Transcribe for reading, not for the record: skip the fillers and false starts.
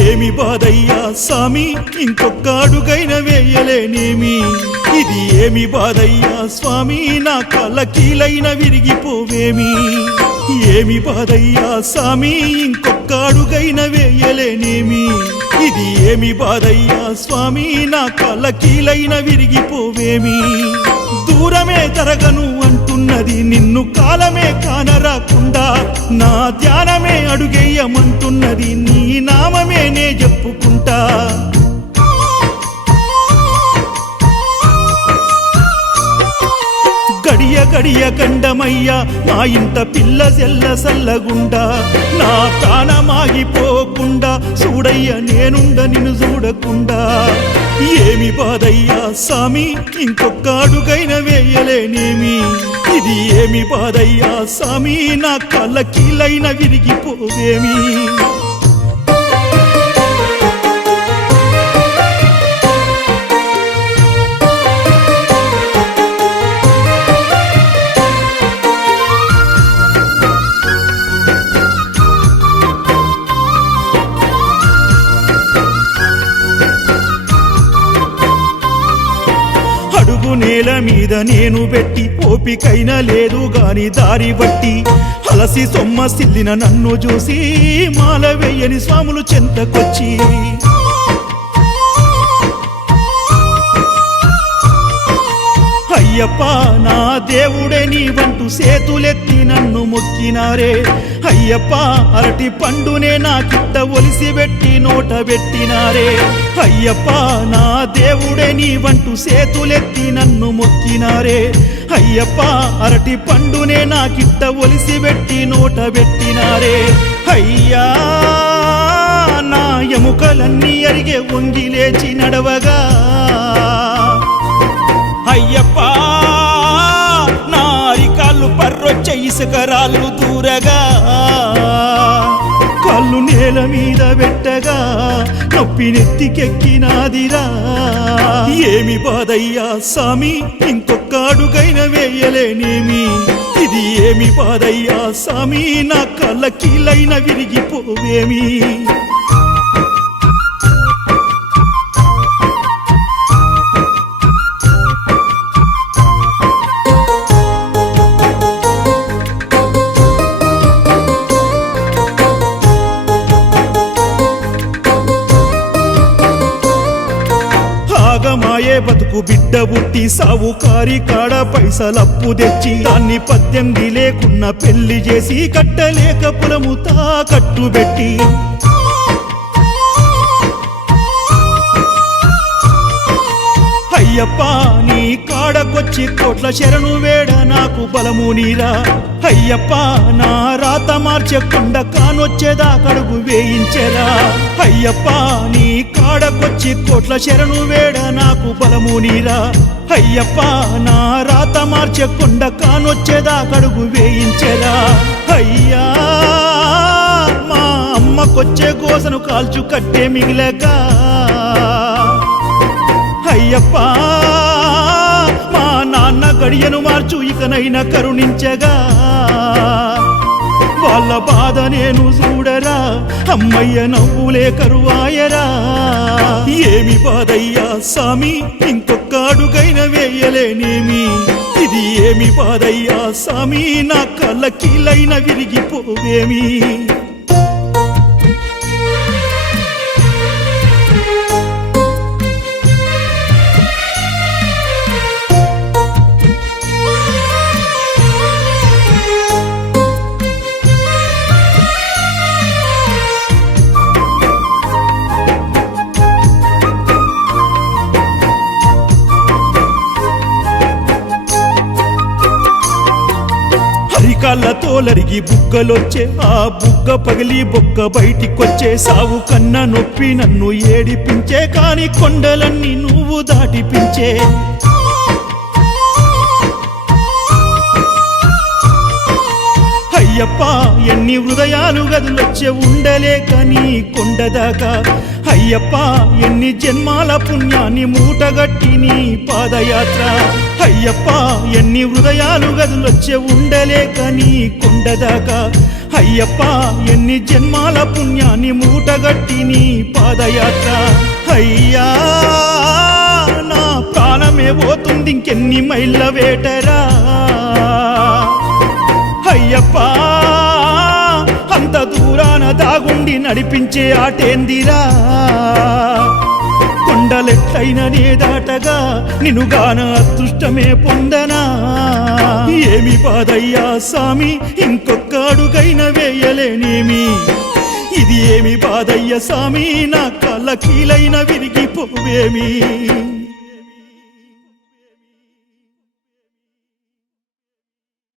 ఏమి బాధయ్యా స్వామి, ఇంకొక్క అడుగైన వేయలేనేమి. ఇది ఏమి బాధయ్యా స్వామి, నా కాళ్ళ కీలైన విరిగిపోవేమి. ఏమి బాధయ్యా స్వామి, ఇంకొక్క అడుగైన వేయలేనేమి. ఇది ఏమి బాధయ్యా స్వామి, నా కాళ్ళ కీలైన విరిగిపోవేమి. దూరమే తరగను అంటున్నది నిన్ను కాలమే కానరాకుండా, నా ధ్యానమే అడుగేయమంటున్నది నీ నామమే నే చెప్పుకుంటా. గడియ గడియ గండమయ్యా మా ఇంట పిల్ల సెల్ల సల్లగుండా, నా ప్రాణమాగిపోకుండా చూడయ్య నేనుండ నిన్ను చూడకుండా. ఏమి బాధయ్యా స్వామి, ఇంకొక్క అడుగైన వేయలేనేమి. ఇది ఏమి బాధయ్యా స్వామి, నా కాళ్ళ కీలైన విరిగిపోవేమి. నేల మీద నేను పెట్టి ఓపికైనా లేదు గాని దారి బట్టి, అలసి సొమ్మ సిల్లిన నన్ను చూసి మాల వెయ్యని స్వాములు చెంతకొచ్చి, అయ్యప్ప నా దేవుడే నీవంటూ సేతులెత్తి నన్ను మొక్కినారే. అయ్యప్ప అరటి పండునే నాకిట్ట ఒలిసిబెట్టి నోట పెట్టినారే. అయ్యప్ప నా దేవుడే నీవంటూ సేతులెత్తి నన్ను మొక్కినారే. అయ్యప్ప అరటి పండునే నాకిట్ట ఒలిసిబెట్టి నోట పెట్టినారే. అయ్యా నా ఎముకలన్నీ అరిగే వంగి లేచి నడవగా, అయ్యప్ప నా అరికాళ్ళు పర్రొచ్చే ఇసుకరాళ్ళు దూరగా, కాళ్ళు నేల మీద పెట్టగా నొప్పి నెత్తికెక్కినాదిరా. ఏమి బాధయ్యా స్వామి, ఇంకొక్క అడుగైన వేయలేనేమి. ఇది ఏమి బాధయ్యా స్వామి, నా కాళ్ళ కీలైన విరిగిపోవేమి. మాయే బతుకు బిడ్డ బుట్టి సావుకారి కాడ పైసలప్పు తెచ్చి, దాన్ని 18 లేకున్న పెళ్లి చేసి కట్టలేక పొలము తాకట్టు పెట్టి, అయ్యప్ప నీ కాడకొచ్చి కోట్ల శరణు వేడ నాకు బలము నీరా. అయ్యప్ప నా రాత మార్చకుండా కానొచ్చేదా కడుగు వేయించెరా. అయ్యప్ప నీ కాడకొచ్చి కోట్ల శరణు వేడ నాకు బలము నీరా. అయ్యప్ప నా రాత మార్చకుండా కానొచ్చేదా కడుగు వేయించెరా. అయ్యా మా అమ్మకొచ్చే గోసను కాల్చు కట్టే మిగిలక, అయ్యప్ప మా నాన్న గడియను మార్చు ఇకనైనా కరుణించగా, వాళ్ళ బాధ నేను చూడరా. అమ్మయ్య నవ్వులే కరువాయరా. ఏమి బాధయ్యా స్వామి, ఇంకొక్క అడుగైన వేయలేనేమి. ఇది ఏమి బాధయ్యా స్వామి, నా కాళ్ళ కీలైన విరిగిపోవేమి. కాళ్ళతో లరిగి బుగ్గలొచ్చే, ఆ బుగ్గ పగిలి బొక్క బయటికొచ్చే. సావు కన్నా నొప్పి నన్ను ఏడిపించే, కాని కొండలన్నీ నువ్వు దాటిపించే. అయ్యప్ప ఎన్ని హృదయాలు గదులొచ్చే ఉండలేక నీ కొండదాకా. అయ్యప్ప ఎన్ని జన్మాల పుణ్యాన్ని మూటగట్టి నీ పాదయాత్ర. అయ్యప్ప ఎన్ని హృదయాలు గదులొచ్చే ఉండలేక నీ కొండదాకా. అయ్యప్ప ఎన్ని జన్మాల పుణ్యాన్ని మూటగట్టి నీ పాదయాత్ర అయ్యా నా ప్రాణమే పోతుంది ఇంకెన్ని మైళ్ళ వేటరా అయ్యప్ప అంత దూరాన దాగుండి నడిపించే ఆటేందిరా కొండలెట్లైన నే దాటగా నిన్నుగాన అదృష్టమే పొందనా ఏమి బాధయ్యా సామి ఇంకొక్క అడుగైన వేయలేనేమి ఇది ఏమి బాధయ్య సామి నా కళ్ళ కీలైన విరిగిపోవేమి